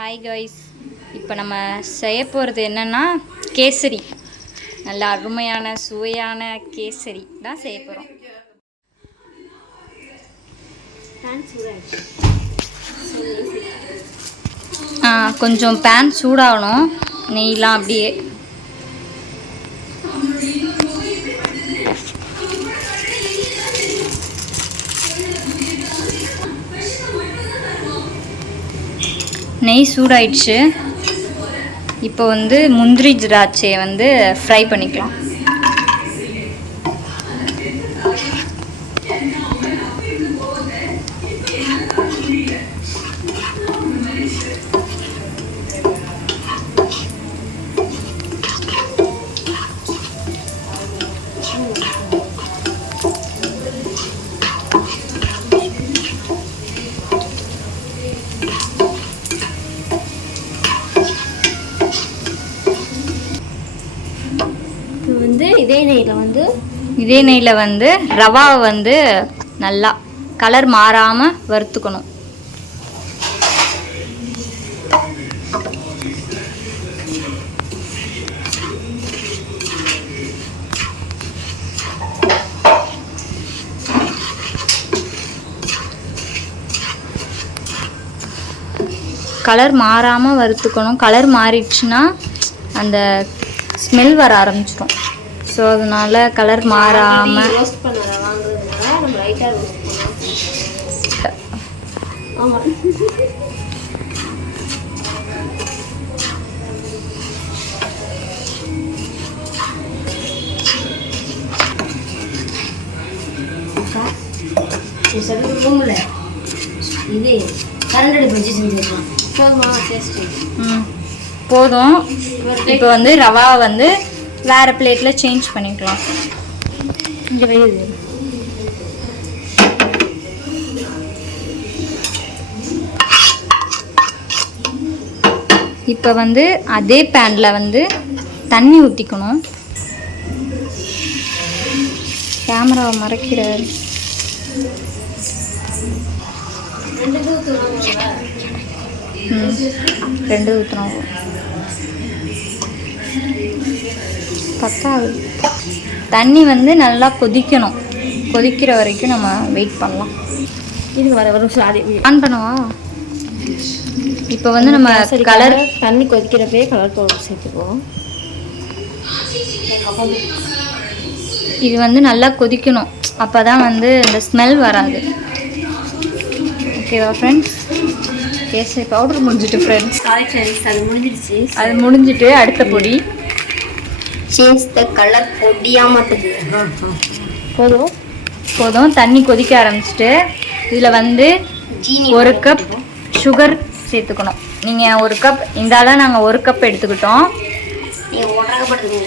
Hi guys, இப்போ நம்ம செய்ய போகிறது என்னென்னா கேசரி. நல்ல அருமையான சுவையான கேசரி தான் செய்ய போகிறோம். கொஞ்சம் பேன் சூடாகணும். நெய்லாம் அப்படியே நெய் சூடாயிடுச்சு. இப்போ முந்திரி திராட்சையை ஃப்ரை பண்ணிக்கலாம். இதே நெய்யில் ரவாவை நல்லா கலர் மாறாமல் வறுத்துக்கணும். கலர் மாறாமல் வறுத்துக்கணும். கலர் மாறிடுச்சுன்னா அந்த ஸ்மெல் வர ஆரம்பிச்சிடும். ஸோ அதனால கலர் மாறாமல் இது கரண்டடி பஜ்ஜி செஞ்சிருக்கலாம். போதும். இப்போ ரவா வேறு பிளேட்டில் சேஞ்ச் பண்ணிக்கலாம். இப்போ அதே பேனில் தண்ணி ஊற்றிக்கணும். கேமராவை மறைக்கிறார். ரெண்டு ஊற்றணும். பத்தாவது தண்ணி நல்லா கொதிக்கணும். கொதிக்கிற வரைக்கும் நம்ம வெயிட் பண்ணலாம். இது வரும் ஆன் பண்ணவா? இப்போ நம்ம கலர் தண்ணி கொதிக்கிறப்பே கலர் பவுடர் சேர்த்துக்குவோம். இது நல்லா கொதிக்கணும். அப்போ தான் இந்த ஸ்மெல் வராது. ஓகேவா ஃப்ரெண்ட்ஸ்? கேசரி பவுடர் முடிஞ்சிட்டு ஃப்ரெண்ட்ஸ். அது முடிஞ்சிட்டு அடுத்த பொடி சேஞ்ச் த கலர் பொடியாக மாட்டுது. போதும். தண்ணி கொதிக்க ஆரம்பிச்சிட்டு இதில் ஒரு கப் சுகர் சேர்த்துக்கணும். நீங்கள் ஒரு கப், இந்தால நாங்கள் ஒரு கப் எடுத்துக்கிட்டோம்.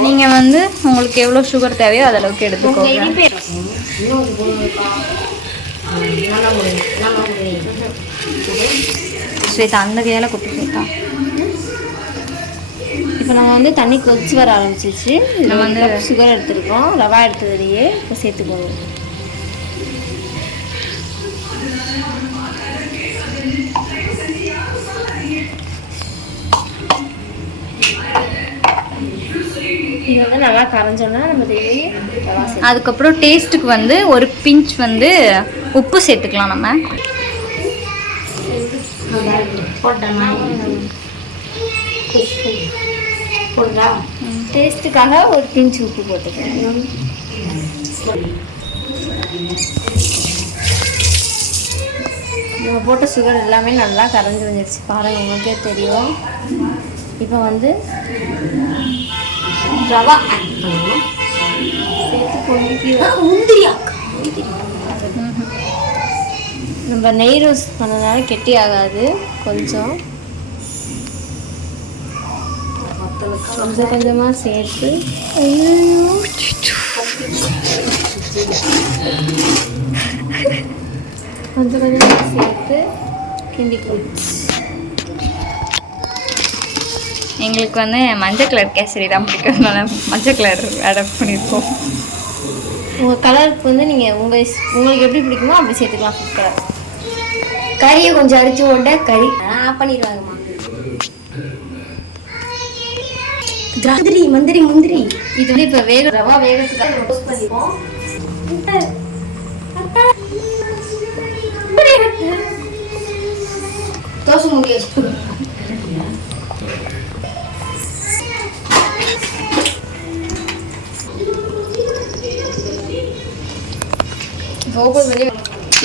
நீங்கள் உங்களுக்கு எவ்வளோ சுகர் தேவையோ அதளவுக்கு எடுத்துக்கோங்க. ஸ்வேதா அந்த கையால் கொட்டு ஸ்வேதா. இப்போ நம்ம தண்ணி கொதிச்சு வர ஆரம்பிச்சிச்சு. நம்ம சுகர் எடுத்துருக்கோம், ரவா எடுத்ததுலேயே இப்போ சேர்த்துக்கோங்க. இது நல்லா கரைஞ்சோன்னா நம்ம ரவா. அதுக்கப்புறம் டேஸ்ட்டுக்கு ஒரு பிஞ்ச் உப்பு சேர்த்துக்கலாம். நம்ம டேஸ்ட்டுக்காக ஒரு பிஞ்ச் உப்பு போட்டுக்கணும். நம்ம போட்ட சுகர் எல்லாமே நல்லா கரைஞ்சி வந்துடுச்சு. பாருங்கள், உங்களுக்கே தெரியும். இப்போ ரவா நம்ம நெய் ரோஸ்ட் பண்ணனால கெட்டி ஆகாது. கொஞ்சம் கொஞ்சமாக சேர்த்து கொஞ்சமாக சேர்த்து கிண்டிக்கலாம். எங்களுக்கு மஞ்சள் கலர் கேசரி தான் பிடிக்கிறதுனால மஞ்சள் கலர் ஆட் பண்ணியிருக்கோம். உங்கள் கலருக்கு நீங்கள் உங்களுக்கு எப்படி பிடிக்குமோ அப்படி சேர்த்துக்கலாம். ஃபுட் கலர் கறியை கொஞ்சம் அரிச்சு போட்ட கறி ஆஃப் பண்ணிடுவாங்கம்மா. திராட்சை மந்திரி முந்திரி இது வந்து இப்போ ரவா வேகத்துக்காக ரோஸ்ட் பண்ணிப்போம். தோசை மூடி வச்சு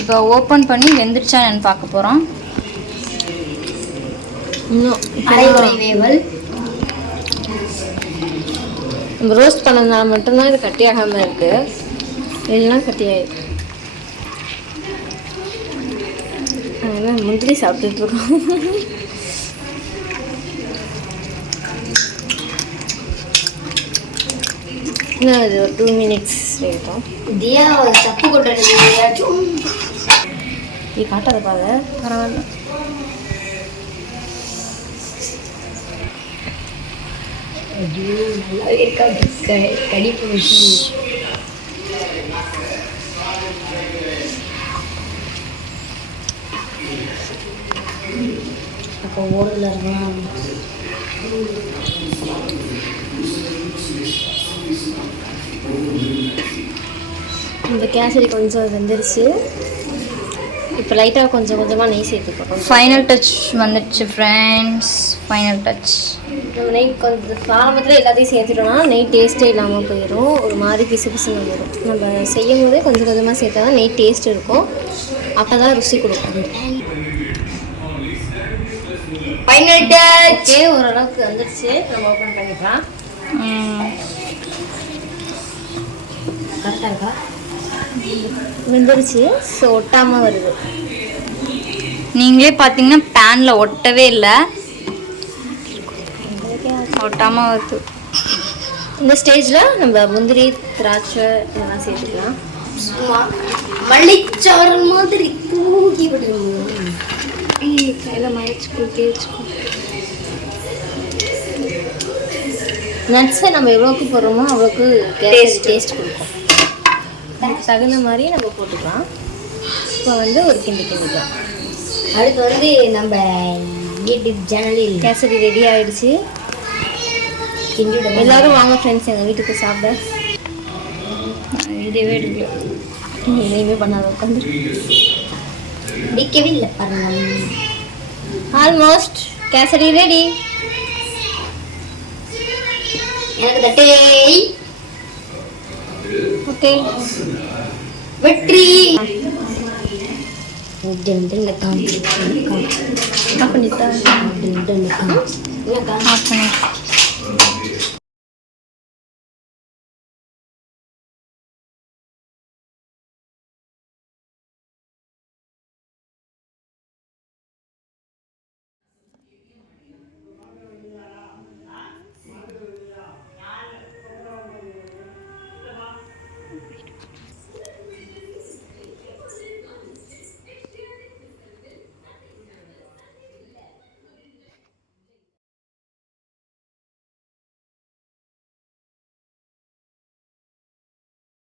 இப்போ ஓப்பன் பண்ணி வெந்துருச்சா என்னன்னு பார்க்க போகிறோம். இன்னும் அரைகுறை வேவல். நம்ம ரோஸ்ட் பண்ணதுனால மட்டும்தான் இது கட்டியாகாமல் இருக்குது, இல்லைன்னா கட்டியாயிருக்கு. அதனால் முந்திரி சாப்பிட்டுட்ருக்கோம். இன்னும் இது ஒரு 2 minutes வேகட்டும். தியா தப்பு கொண்டு நீ காட்டாத பாரு, பரவாயில்ல. கடிப்பு அப்போ ஓடுல இருக்கலாம். இந்த கேசரி கொஞ்சம் வெந்துருச்சு. இப்போ லைட்டாக கொஞ்சம் கொஞ்சமாக நெய் சேர்த்துக்கணும். ஃபைனல் டச் வந்துடுச்சு ஃப்ரெண்ட்ஸ், ஃபைனல் டச். நம்ம நெய் கொஞ்சம் ஆரம்பத்தில் எல்லாத்தையும் சேர்த்துட்டோம்னா நெய் டேஸ்ட்டே இல்லாமல் போயிடும், ஒரு மாதிரி பிசு பிசுன்னு வந்துடும். நம்ம செய்யும் போதே கொஞ்சம் கொஞ்சமாக சேர்த்தா தான் நெய் டேஸ்ட் இருக்கும், அப்போ தான் ருசி கொடுக்கும். ஃபைனல் டச் ஓரளவுக்கு வந்துடுச்சு, நம்ம ஓப்பன் பண்ணிக்கலாம். கரெக்டாக இருக்கா? வெந்துருச்சு. ஸோ ஒட்டாமல் வருது. நீங்களே பார்த்தீங்கன்னா பேனில் ஒட்டவே இல்லை, ஒட்டாமல் வருது. இந்த ஸ்டேஜில் நம்ம முந்திரி திராட்சை இதெல்லாம் சேர்த்துக்கலாம். மல்லிச்சாரல் மாதிரி தூக்கி விடுவோம். கையில் மறைச்சிக்கோ தேய்ச்சிக்கோ. நட்ஸை நம்ம எவ்வளோக்கு போடுறோமோ அவ்வளோக்கு டேஸ்ட் கொடுக்கும். தகுந்த மாதிரி நம்ம போட்டுக்கலாம். இப்போ வந்து ஒரு கிண்டிக்கலாம். அடுத்து வந்து நம்ம யூடியூப் சேனலில் கேசரி ரெடி ஆகிடுச்சு. எல்லோரும் வாங்க ஃப்ரெண்ட்ஸ் எங்கள் வீட்டுக்கு சாப்பிட. இதுவே எடுக்கல, எதையுமே பண்ணாத உட்காந்து பிடிக்கவே இல்லை பாருங்க. Almost kesari ready. எனக்கு தட்டே. ஓகே வெற்றி. பண்ணிட்டா